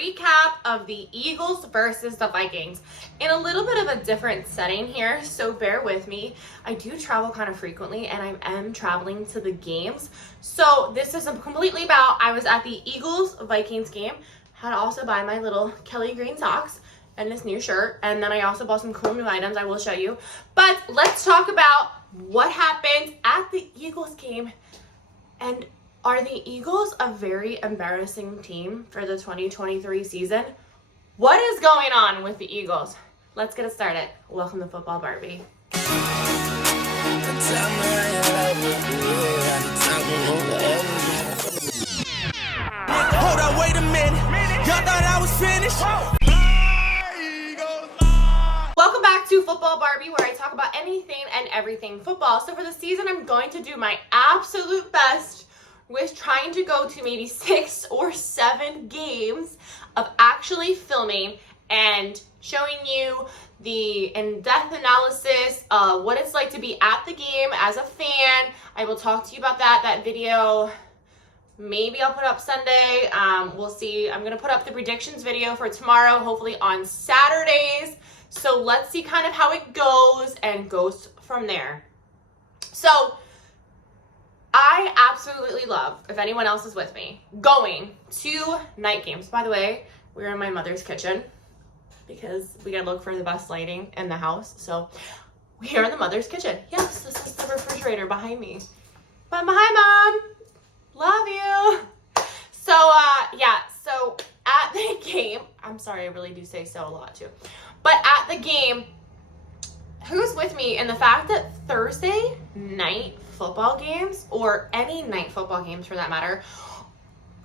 recap of the Eagles versus the Vikings in a little bit of a different setting here, so bear with me. I do travel kind of frequently, and I am traveling to the games. So this is completely about, I was at the Eagles-Vikings game, had to also buy my little Kelly green socks and this new shirt, and then I also bought some cool new items I will show you. But let's talk about what happened at the Eagles game. And are the Eagles a very embarrassing team for the 2023 season? What is going on with the Eagles? Let's get it started. Welcome to Football Barbie. Hold on, wait a minute. Y'all thought I was finished? Welcome back to Football Barbie, where I talk about anything and everything football. So for the season, I'm going to do my absolute best with trying to go to maybe 6 or 7 games of actually filming and showing you the in-depth analysis of what it's like to be at the game as a fan. I will talk to you about that video. Maybe I'll put up Sunday. We'll see. I'm going to put up the predictions video for tomorrow, hopefully on Saturdays. So let's see kind of how it goes and goes from there. So I absolutely love, if anyone else is with me, going to night games. By the way, we're in my mother's kitchen because we gotta look for the best lighting in the house. So we're in the mother's kitchen. Yes, this is the refrigerator behind me. But hi, Mom. Love you. So so at the game, I'm sorry, I really do say so a lot too. But at the game, who's with me in the fact that Thursday night football games, or any night football games for that matter,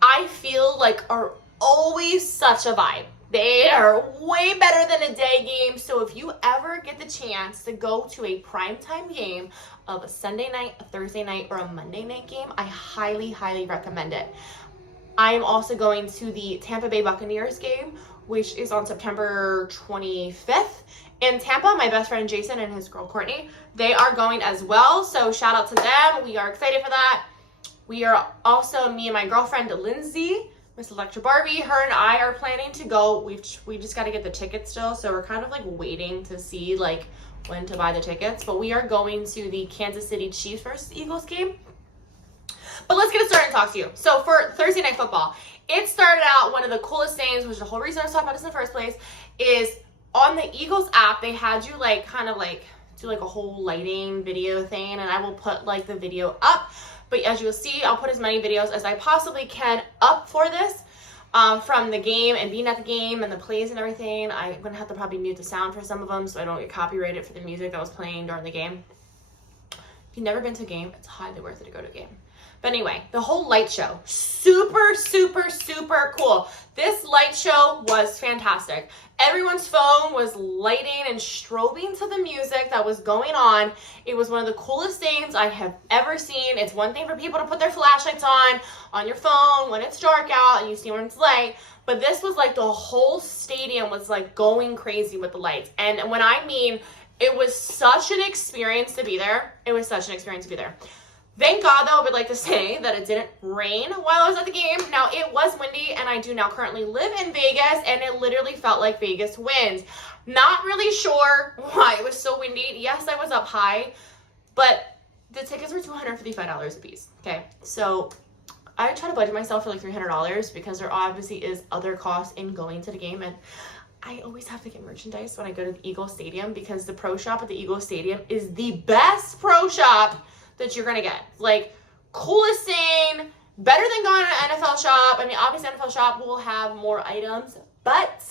I feel like are always such a vibe. They are way better than a day game. So if you ever get the chance to go to a primetime game of a Sunday night, a Thursday night, or a Monday night game, I highly, highly recommend it. I am also going to the Tampa Bay Buccaneers game, which is on September 25th. In Tampa, my best friend Jason and his girl Courtney, they are going as well. So shout out to them. We are excited for that. We are also, me and my girlfriend Lindsay, Miss Electra Barbie, her and I are planning to go. We just got to get the tickets still. So we're kind of like waiting to see like when to buy the tickets. But we are going to the Kansas City Chiefs versus Eagles game. But let's get it started and talk to you. So for Thursday night football, it started out, one of the coolest things, which is the whole reason I was talking about this in the first place, is on the Eagles app, they had you like kind of like do like a whole lighting video thing, and I will put like the video up. But as you'll see, I'll put as many videos as I possibly can up for this from the game and being at the game and the plays and everything. I'm going to have to probably mute the sound for some of them so I don't get copyrighted for the music that was playing during the game. If you've never been to a game, it's highly worth it to go to a game. But anyway, the whole light show, super, super, super cool. This light show was fantastic. Everyone's phone was lighting and strobing to the music that was going on. It was one of the coolest things I have ever seen. It's one thing for people to put their flashlights on your phone when it's dark out and you see when it's light. But this was like the whole stadium was like going crazy with the lights. And when I mean, it was such an experience to be there. It was such an experience to be there. Thank God, though, I would like to say that it didn't rain while I was at the game. Now, it was windy, and I do now currently live in Vegas, and it literally felt like Vegas winds. Not really sure why it was so windy. Yes, I was up high, but the tickets were $255 a piece, okay? So I try to budget myself for like $300 because there obviously is other costs in going to the game, and I always have to get merchandise when I go to the Eagles Stadium because the pro shop at the Eagles Stadium is the best pro shop that you're gonna get. Like, coolest thing, better than going to an NFL shop. I mean, obviously NFL shop will have more items, but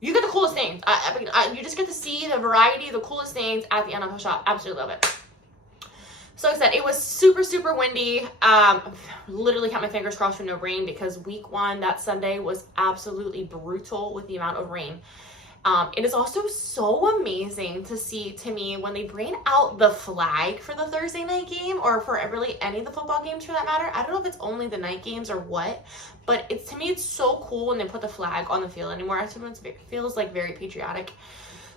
you get the coolest things. You just get to see the variety, the coolest things at the NFL shop. Absolutely love it. So like I said, it was super, super windy. Literally kept my fingers crossed for no rain because week 1, that Sunday, was absolutely brutal with the amount of rain. It is also so amazing to see, to me, when they bring out the flag for the Thursday night game, or for really any of the football games for that matter. I don't know if it's only the night games or what, but to me it's so cool when they put the flag on the field anymore. It feels like very patriotic.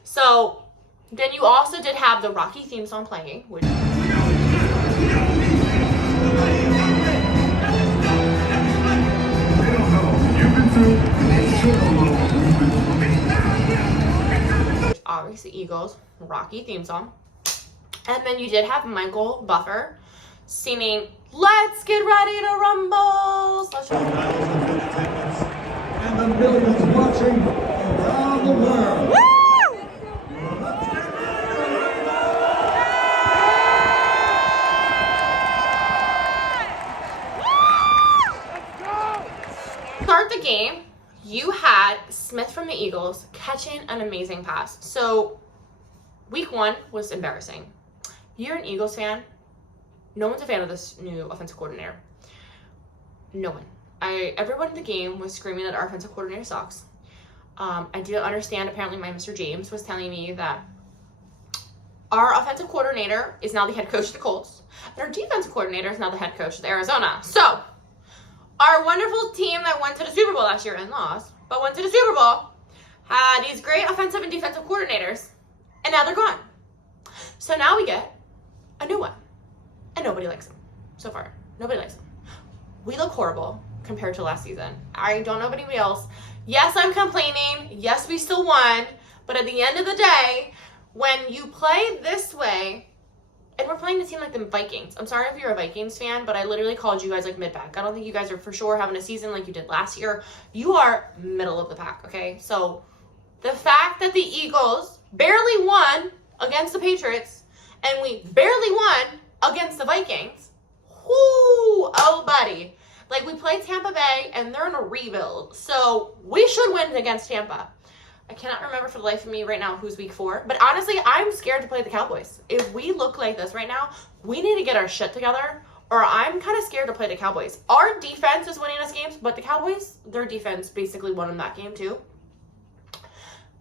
So then you also did have the Rocky theme song playing, which You've been through obviously Eagles, Rocky theme song. And then you did have Michael Buffer singing, "Let's get ready to rumble." And the millions watching around the world. Woo! Start the game, you had Smith from the Eagles catching an amazing pass. So week 1 was embarrassing. You're an Eagles fan. No one's a fan of this new offensive coordinator. No one. Everyone in the game was screaming that our offensive coordinator sucks. I didn't understand. Apparently my Mr. James was telling me that our offensive coordinator is now the head coach of the Colts, and our defensive coordinator is now the head coach of Arizona. So our wonderful team that went to the Super Bowl last year and lost, but went to the Super Bowl, had these great offensive and defensive coordinators, and now they're gone. So now we get a new one, and nobody likes them so far. Nobody likes them. We look horrible compared to last season. I don't know of anybody else. Yes, I'm complaining. Yes, we still won, but at the end of the day, when you play this way, and we're playing a team like the Vikings. I'm sorry if you're a Vikings fan, but I literally called you guys like mid-pack. I don't think you guys are for sure having a season like you did last year. You are middle of the pack, okay? So the fact that the Eagles barely won against the Patriots and we barely won against the Vikings, oh buddy. Like, we played Tampa Bay and they're in a rebuild. So we should win against Tampa. I cannot remember for the life of me right now who's week 4. But honestly, I'm scared to play the Cowboys. If we look like this right now, we need to get our shit together, or I'm kind of scared to play the Cowboys. Our defense is winning us games, but the Cowboys, their defense basically won in that game too.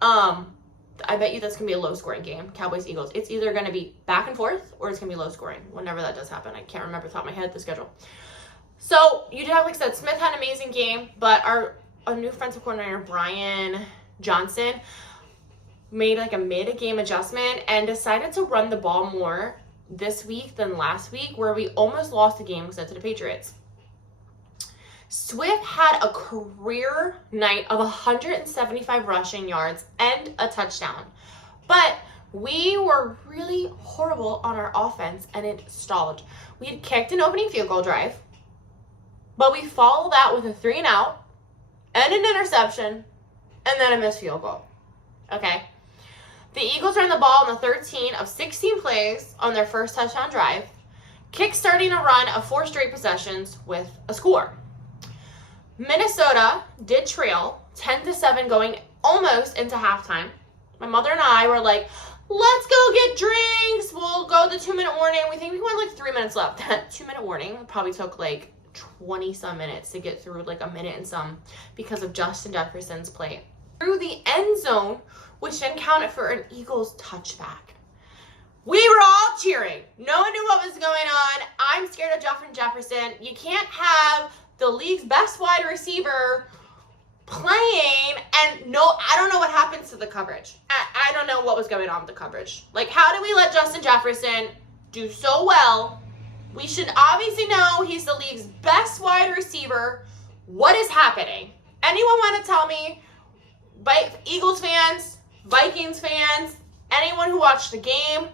I bet you that's going to be a low-scoring game, Cowboys-Eagles. It's either going to be back and forth, or it's going to be low-scoring whenever that does happen. I can't remember off the top of my head the schedule. So, you did have, like I said, Smith had an amazing game, but our new offensive coordinator, Brian Johnson, made like a mid-game adjustment and decided to run the ball more this week than last week, where we almost lost the game because to the Patriots. Swift had a career night of 175 rushing yards and a touchdown. But we were really horrible on our offense, and it stalled. We had kicked an opening field goal drive, but we followed that with a 3-and-out and an interception and then a missed field goal. Okay? The Eagles ran the ball on the 13 of 16 plays on their first touchdown drive, kick-starting a run of 4 straight possessions with a score. Minnesota did trail 10-7 going almost into halftime. My mother and I were like, let's go get drinks. We'll go the 2-minute warning. We think we went like 3 minutes left. That 2-minute warning probably took like 20-some minutes to get through, like a minute and some, because of Justin Jefferson's play through the end zone, which then counted for an Eagles touchback. We were all cheering. No one knew what was going on. I'm scared of Justin Jefferson. You can't have the league's best wide receiver playing, and no, I don't know what happens to the coverage. I don't know what was going on with the coverage. Like, how do we let Justin Jefferson do so well? We should obviously know he's the league's best wide receiver. What is happening? Anyone want to tell me? Eagles fans, Vikings fans, anyone who watched the game,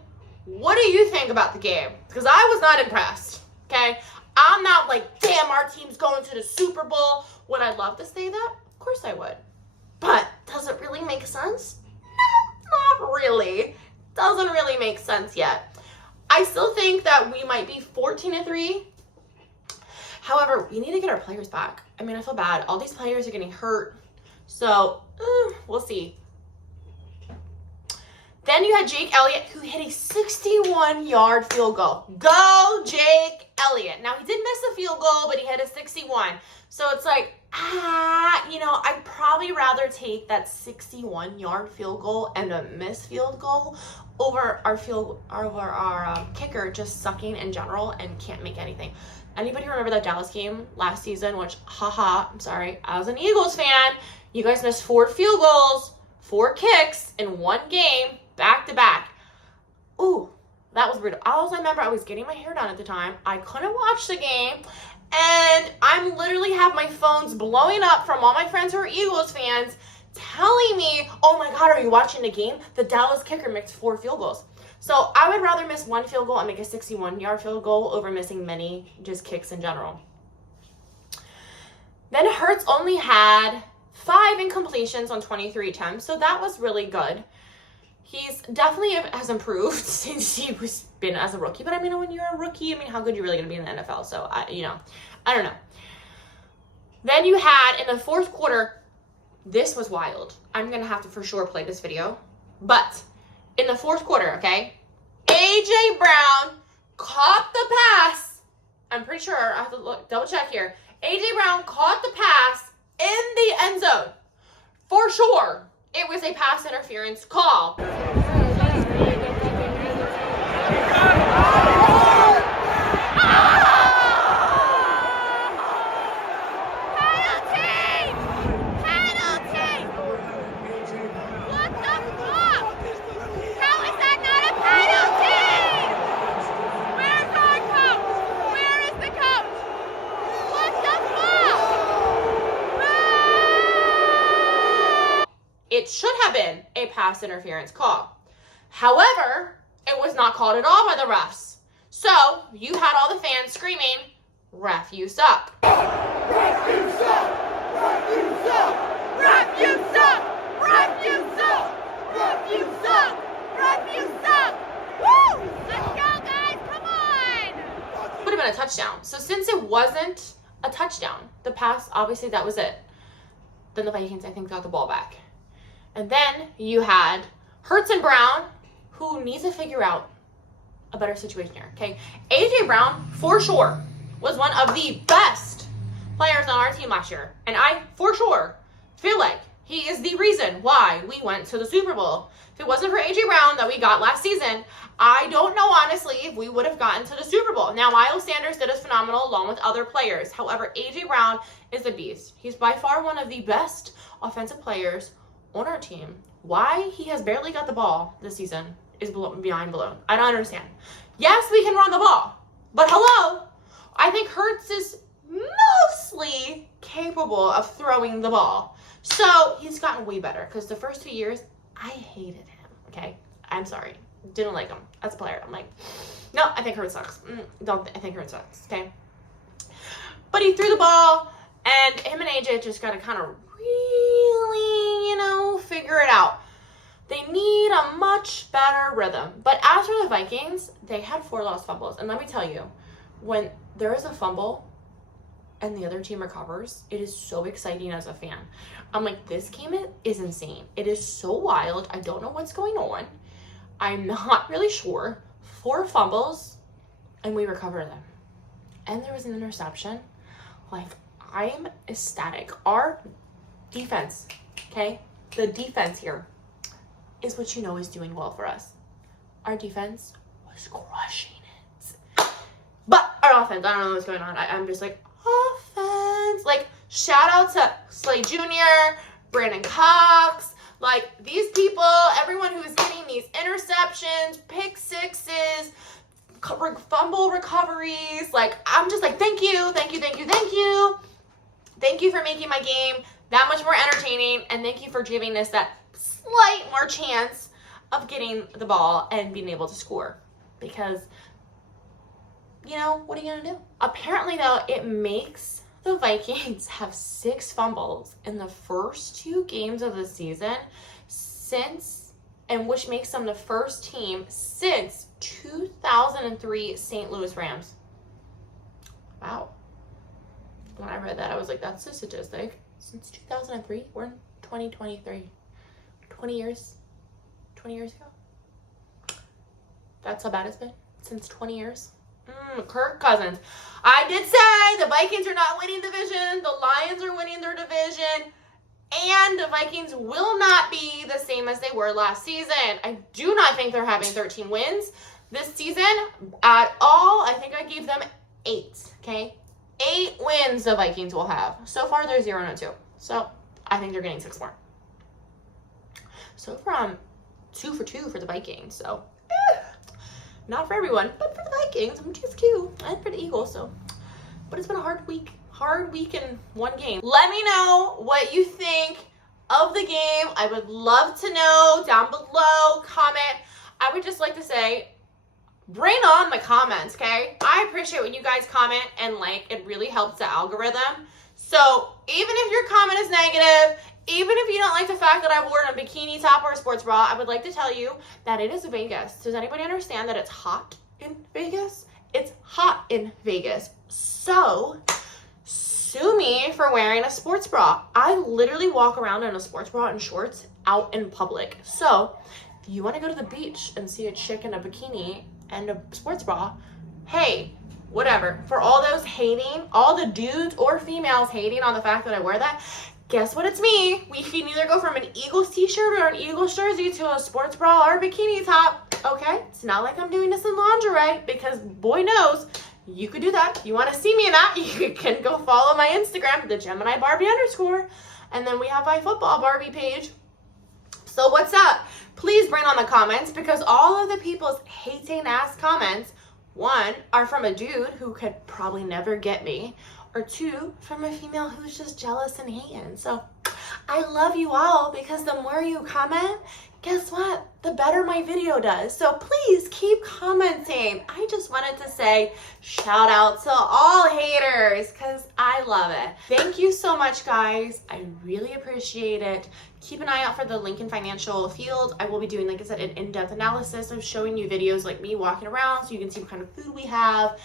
what do you think about the game? Because I was not impressed, okay? I'm not like, damn, our team's going to the Super Bowl. Would I love to say that? Of course I would. But does it really make sense? No, not really. Doesn't really make sense yet. I still think that we might be 14-3. However, we need to get our players back. I mean, I feel bad. All these players are getting hurt. So, we'll see. Then you had Jake Elliott, who hit a 61-yard field goal. Go, Jake Elliott. Now, he did miss a field goal, but he hit a 61. So it's like, I'd probably rather take that 61-yard field goal and a missed field goal over our kicker just sucking in general and can't make anything. Anybody remember that Dallas game last season, which, I'm sorry, I was an Eagles fan. You guys missed 4 field goals, 4 kicks in one game, back to back. Ooh, that was brutal. All I remember, I was getting my hair done at the time. I couldn't watch the game, and I'm literally have my phones blowing up from all my friends who are Eagles fans telling me, oh my God, are you watching the game? The Dallas kicker makes 4 field goals. So I would rather miss 1 field goal and make a 61-yard field goal over missing many just kicks in general. Then Hurts only had 5 incompletions on 23 attempts, so that was really good. He's definitely has improved since he was been as a rookie. But I mean, when you're a rookie, I mean, how good are you really going to be in the NFL? So, I don't know. Then you had in the fourth quarter, this was wild. I'm going to have to for sure play this video. But in the fourth quarter, okay, A.J. Brown caught the pass. I'm pretty sure, I have to double check here. A.J. Brown caught the pass in the end zone. For sure, it was a pass interference call. It should have been a pass interference call. However, it was not called at all by the refs. So you had all the fans screaming, "Ref, you suck. Ref, you suck! Ref, you suck! Ref, you suck! Ref, you suck! Ref, you suck! Ref, you suck! Woo! Let's go, guys! Come on!" Would have been a touchdown. So since it wasn't a touchdown, the pass, obviously that was it. Then the Vikings, I think, got the ball back. And then you had Hurts and Brown, who needs to figure out a better situation here, okay? A.J. Brown, for sure, was one of the best players on our team last year. And I, for sure, feel like he is the reason why we went to the Super Bowl. If it wasn't for A.J. Brown that we got last season, I don't know, honestly, if we would have gotten to the Super Bowl. Now, Miles Sanders did us phenomenal along with other players. However, A.J. Brown is a beast. He's by far one of the best offensive players on our team. Why he has barely got the ball this season is behind blown. I don't understand. Yes, we can run the ball, but hello, I think Hurts is mostly capable of throwing the ball. So he's gotten way better because the first 2 years, I hated him, okay? I'm sorry. Didn't like him as a player. I'm like, no, I think Hurts sucks. I think Hurts sucks, okay? But he threw the ball, and him and AJ just got to kind of really, figure it out. They need a much better rhythm. But as for the Vikings, they had 4 lost fumbles. And let me tell you, when there is a fumble and the other team recovers, it is so exciting as a fan. I'm like, this game is insane. It is so wild. I don't know what's going on. I'm not really sure. 4 fumbles, and we recover them. And there was an interception. Like, I'm ecstatic. Our defense, okay? The defense here is what you know is doing well for us. Our defense was crushing it. But our offense, I don't know what's going on. I'm just like, offense. Like, shout out to Slay Jr., Brandon Cox. Like, these people, everyone who is getting these interceptions, pick sixes, fumble recoveries. Like, I'm just like, thank you, thank you, thank you, thank you. Thank you for making my game that much more entertaining, and thank you for giving us that slight more chance of getting the ball and being able to score. Because, what are you going to do? Apparently, though, it makes the Vikings have 6 fumbles in the first 2 games of the season which makes them the first team since 2003 St. Louis Rams. Wow. When I read that, I was like, that's a statistic. Since 2003, we're in 2023. 20 years ago. That's how bad it's been since 20 years. Kirk Cousins. I did say the Vikings are not winning division. The Lions are winning their division. And the Vikings will not be the same as they were last season. I do not think they're having 13 wins this season at all. I think I gave them 8, okay? 8 wins the Vikings will have. So far, they're 0-2. So, I think they're getting 6 more. So far, I'm 2 for 2 for the Vikings. So, not for everyone, but for the Vikings, I'm 2 for 2. And for the Eagles, so. But it's been a hard week. Hard week in one game. Let me know what you think of the game. I would love to know down below, comment. I would just like to say, bring on the comments, okay? I appreciate when you guys comment and like, it really helps the algorithm. So even if your comment is negative, even if you don't like the fact that I wore a bikini top or a sports bra, I would like to tell you that it is Vegas. Does anybody understand that it's hot in Vegas? It's hot in Vegas. So sue me for wearing a sports bra. I literally walk around in a sports bra and shorts out in public. So if you want to go to the beach and see a chick in a bikini and a sports bra, hey, whatever. For all those hating, all the dudes or females hating on the fact that I wear that, guess what? It's me. We can either go from an Eagles t-shirt or an Eagles jersey to a sports bra or a bikini top. Okay? It's not like I'm doing this in lingerie, because boy knows you could do that. You want to see me in that? You can go follow my Instagram, the Gemini Barbie _. And then we have my football Barbie page. So what's up? Please bring on the comments, because all of the people's hating ass comments, one, are from a dude who could probably never get me, or two, from a female who's just jealous and hating. So I love you all, because the more you comment, guess what? The better my video does. So please keep commenting. I just wanted to say shout out to all haters, because I love it. Thank you so much, guys. I really appreciate it. Keep an eye out for the Lincoln Financial Field. I will be doing, like I said, an in-depth analysis of showing you videos like me walking around so you can see what kind of food we have,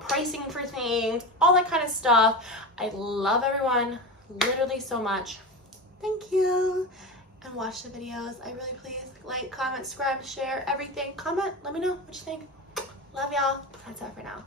pricing for things, all that kind of stuff. I love everyone literally so much. Thank you. And watch the videos. I really please like, comment, subscribe, share, everything. Comment, let me know what you think. Love y'all. That's all for now.